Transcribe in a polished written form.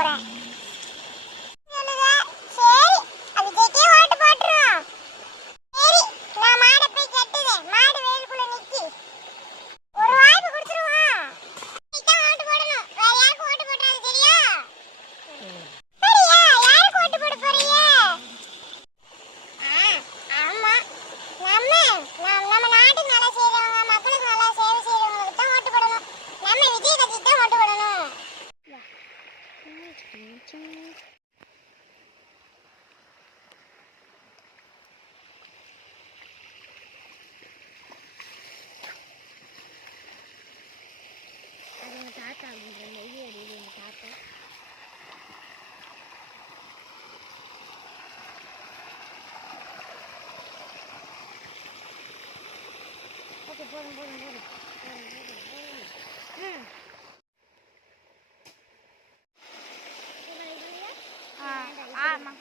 போறேன். சரி அது ஜெயிக்கே ஓட்டு போட்டுரும். சரி நான் மாடை போய் கட்டுதேன். மாடு வெயிலுக்குள்ள நிக்கி. ஒரு வாய்ப்பு கொடுத்துருவோம். நீதான் ஓட்டு போடணும். வேற யாருக்கு ஓட்டு போடுறது சரியா? சரியா யாருக்கு ஓட்டு போட போறீங்க? ஆமா நம்ம நாட்டுக்கு நல்லா செய்றவங்க, மக்களுக்கு நல்லா சேவை செய்றவங்களுக்கு தான் ஓட்டு போடணும். நம்ம விஜய் கட்சிக்கு தான் ஓட்டு போடணும். தாத்தா தாத்தா ஓகே போதும் ஆமாம்